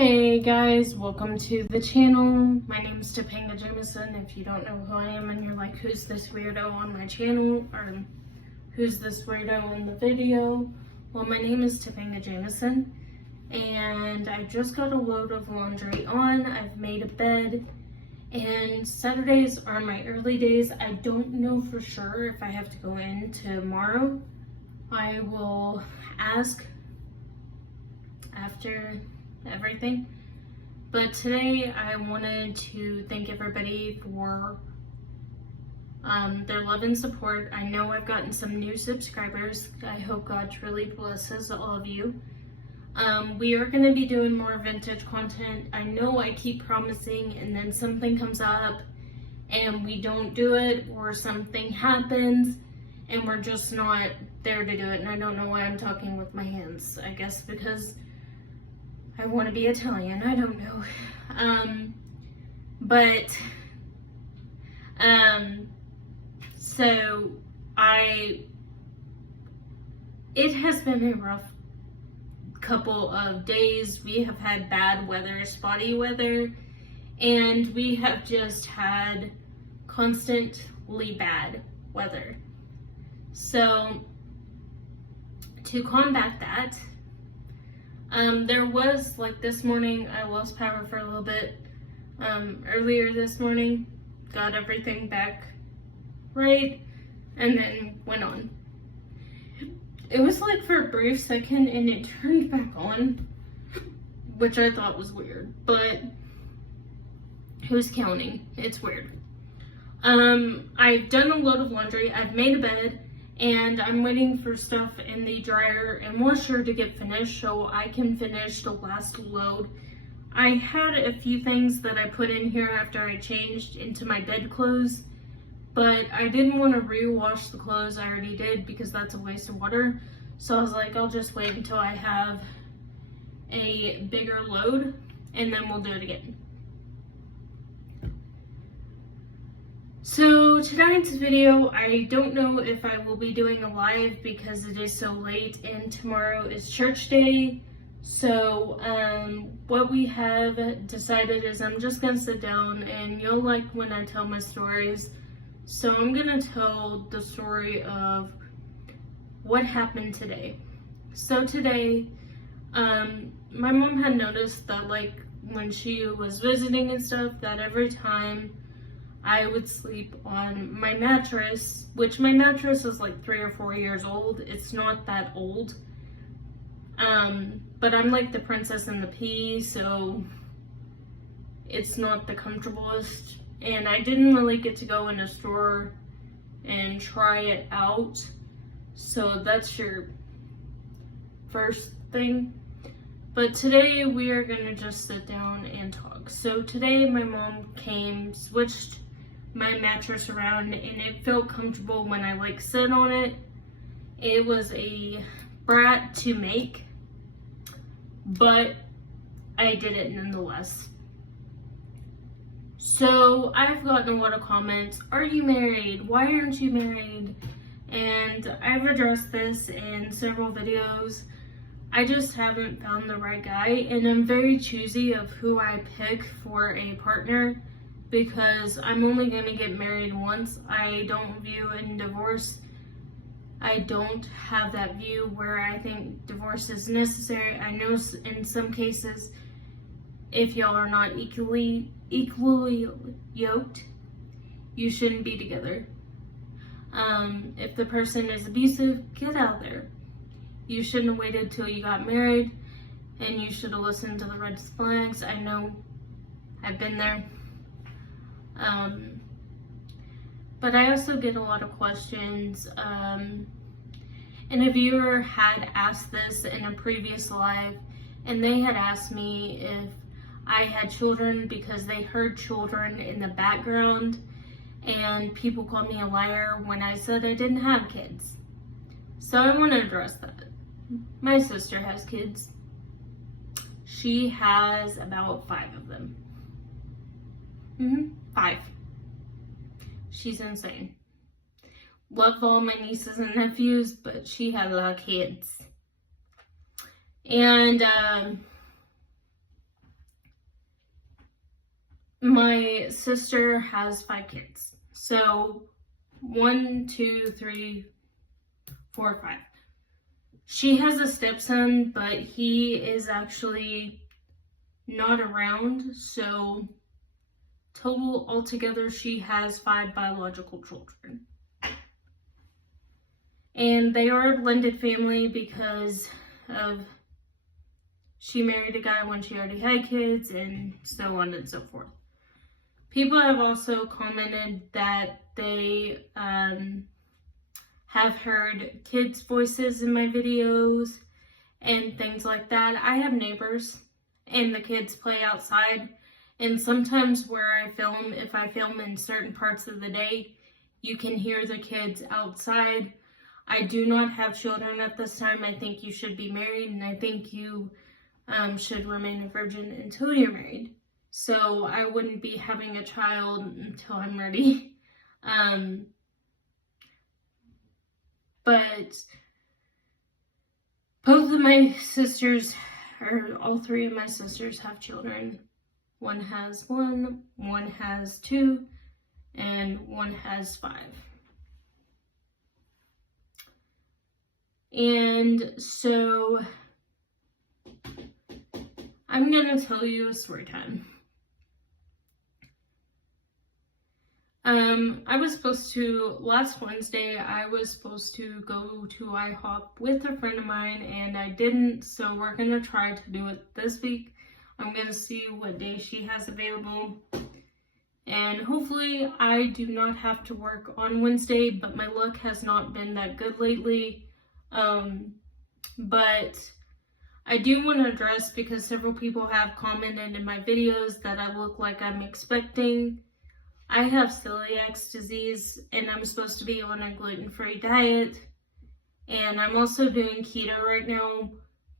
Hey guys, welcome to the channel. My name is Topanga Jameson. If you don't know who I am and you're like, who's this weirdo on my channel, or who's this weirdo in the video, well, my name is Topanga Jameson, and I just got a load of laundry on. I've made a bed, and Saturdays are my early days. I don't know for sure if I have to go in tomorrow. I will ask after everything, but today I wanted to thank everybody for their love and support. I know I've gotten some new subscribers. I hope God truly blesses all of you. We are going to be doing more vintage content. I know I keep promising and then something comes up and we don't do it, or something happens and we're just not there to do it. And I don't know why I'm talking with my hands. I guess because I want to be Italian, I don't know. So it has been a rough couple of days. We have had bad weather, spotty weather, and we have just had constantly bad weather. So to combat that, there was, like this morning, I lost power for a little bit. Earlier this morning, got everything back right, and then went on. It was like for a brief second, and it turned back on, which I thought was weird, but who's counting? It's weird. I've done a load of laundry, I've made a bed, and I'm waiting for stuff in the dryer and washer to get finished so I can finish the last load. I had a few things that I put in here after I changed into my bed clothes, but I didn't want to re-wash the clothes I already did because that's a waste of water. So I was like, I'll just wait until I have a bigger load and then we'll do it again. So tonight's video, I don't know if I will be doing a live because it is so late and tomorrow is church day. So what we have decided is I'm just gonna sit down, and you'll like when I tell my stories. So I'm gonna tell the story of what happened today. So today, my mom had noticed that, like, when she was visiting and stuff, that every time I would sleep on my mattress, which my mattress is like 3 or 4 years old. It's not that old. But I'm like the princess and the pea, so it's not the comfortablest. And I didn't really get to go in a store and try it out. So that's your first thing. But today we are gonna just sit down and talk. So today my mom came, switched my mattress around, and it felt comfortable when I like sit on it. It was a brat to make, but I did it nonetheless. So I've gotten a lot of comments, are you married? Why aren't you married? And I've addressed this in several videos. I just haven't found the right guy, and I'm very choosy of who I pick for a partner because I'm only going to get married once. I don't view in divorce. I don't have that view where I think divorce is necessary. I know in some cases, if y'all are not equally yoked, you shouldn't be together. If the person is abusive, get out there. You shouldn't have waited till you got married, and you should have listened to the red flags. I know, I've been there. But I also get a lot of questions, and a viewer had asked this in a previous live, and they had asked me if I had children because they heard children in the background, and people called me a liar when I said I didn't have kids. So I want to address that. My sister has kids. She has about 5 of them. 5. She's insane. Love all my nieces and nephews, but she had a lot of kids. And my sister has 5 kids. So 1, 2, 3, 4, 5. She has a stepson, but he is actually not around. So total altogether, she has 5 biological children. And they are a blended family because of she married a guy when she already had kids and so on and so forth. People have also commented that they have heard kids' voices in my videos and things like that. I have neighbors and the kids play outside, and sometimes where I film, if I film in certain parts of the day, you can hear the kids outside. I do not have children at this time. I think you should be married, and I think you should remain a virgin until you're married. So I wouldn't be having a child until I'm ready. But both of my sisters, or all 3 of my sisters, have children. One has 1, one has 2, and one has 5. And so I'm gonna tell you a story time. Last Wednesday, I was supposed to go to IHOP with a friend of mine, and I didn't, so we're gonna try to do it this week. I'm gonna see what day she has available, and hopefully I do not have to work on Wednesday, but my luck has not been that good lately. But I do want to address, because several people have commented in my videos that I look like I'm expecting. I have celiac disease, and I'm supposed to be on a gluten-free diet, and I'm also doing keto right now,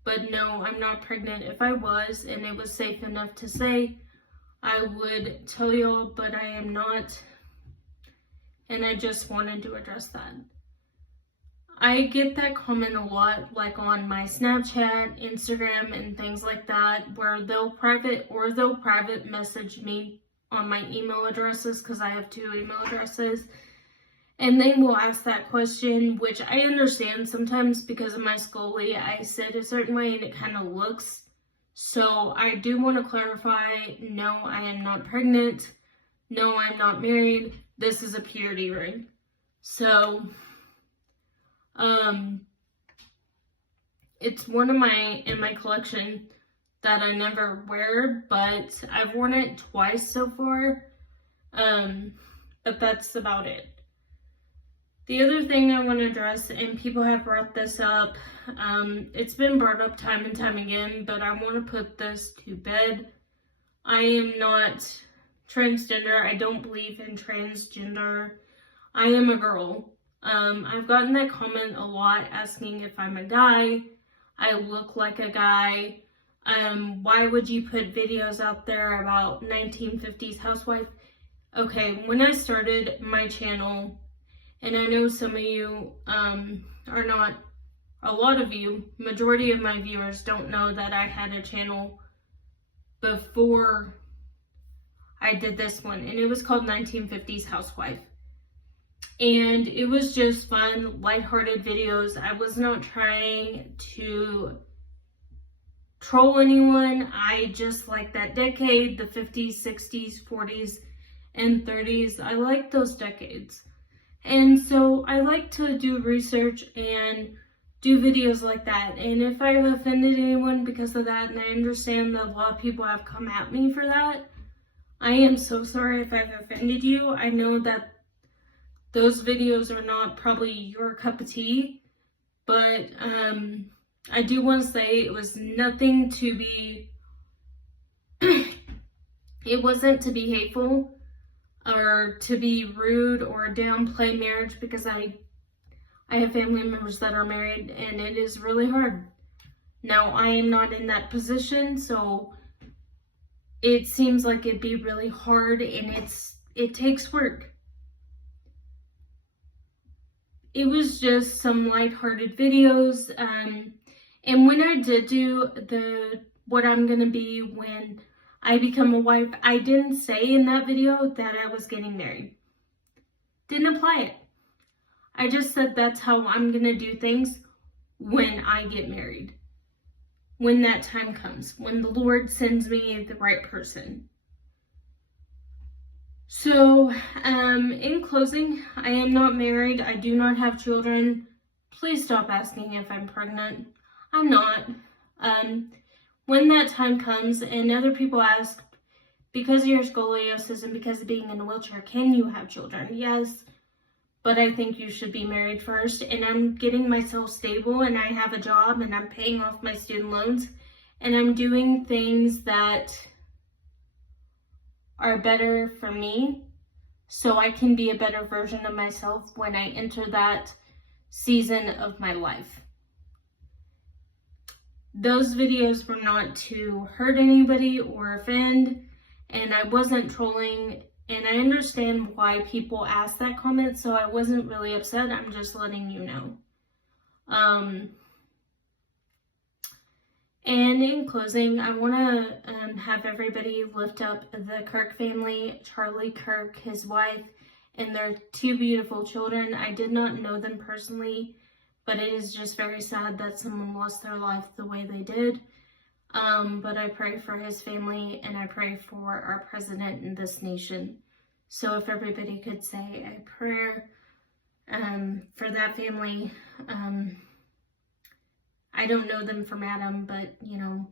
but no, I'm not pregnant. If I was, and it was safe enough to say, I would tell y'all, but I am not, and I just wanted to address that. I get that comment a lot, like on my Snapchat, Instagram, and things like that, where they'll private message me on my email addresses, because I have 2 email addresses, and they will ask that question, which I understand sometimes because of my scoli. I sit a certain way and it kind of looks. So I do want to clarify, no, I am not pregnant. No, I'm not married. This is a purity ring. So, it's one of in my collection that I never wear, but I've worn it twice so far, but that's about it. The other thing I want to address, and people have brought this up, it's been brought up time and time again, but I want to put this to bed. I am not transgender. I don't believe in transgender. I am a girl. I've gotten that comment a lot asking if I'm a guy. I look like a guy. Why would you put videos out there about 1950s housewife? Okay, when I started my channel, and I know some of you are not, a lot of you, majority of my viewers don't know that I had a channel before I did this one, and it was called 1950s Housewife. And it was just fun, lighthearted videos. I was not trying to troll anyone. I just like that decade, the 50s, 60s, 40s, and 30s. I like those decades. And so I like to do research and do videos like that. And if I've offended anyone because of that, and I understand that a lot of people have come at me for that, I am so sorry if I've offended you. I know that those videos are not probably your cup of tea, but I do want to say it was nothing to be, it wasn't to be hateful or to be rude or downplay marriage, because I have family members that are married and it is really hard. Now, I am not in that position, so it seems like it'd be really hard, and it takes work. It was just some lighthearted videos, and when I did do what I'm gonna be when I become a wife. I didn't say in that video that I was getting married. Didn't apply it. I just said that's how I'm going to do things when I get married. When that time comes. When the Lord sends me the right person. So, in closing, I am not married. I do not have children. Please stop asking if I'm pregnant. I'm not. When that time comes and other people ask, because of your scoliosis and because of being in a wheelchair, can you have children? Yes, but I think you should be married first. And I'm getting myself stable and I have a job and I'm paying off my student loans and I'm doing things that are better for me so I can be a better version of myself when I enter that season of my life. Those videos were not to hurt anybody or offend, and I wasn't trolling, and I understand why people ask that comment, so I wasn't really upset. I'm just letting you know. And in closing, I want to have everybody lift up the Kirk family, Charlie Kirk, his wife, and their 2 beautiful children. I did not know them personally, but it is just very sad that someone lost their life the way they did. But I pray for his family and I pray for our president in this nation. So if everybody could say a prayer for that family. I don't know them from Adam, but you know,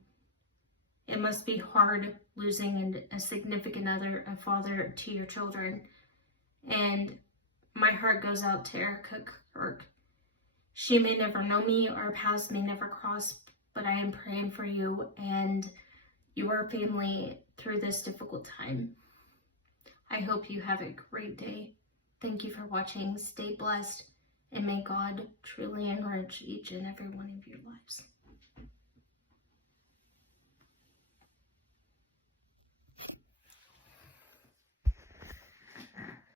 it must be hard losing a significant other, a father to your children. And my heart goes out to Erica Kirk. She may never know me, our paths may never cross, but I am praying for you and your family through this difficult time. I hope you have a great day. Thank you for watching. Stay blessed, and may God truly enrich each and every one of your lives.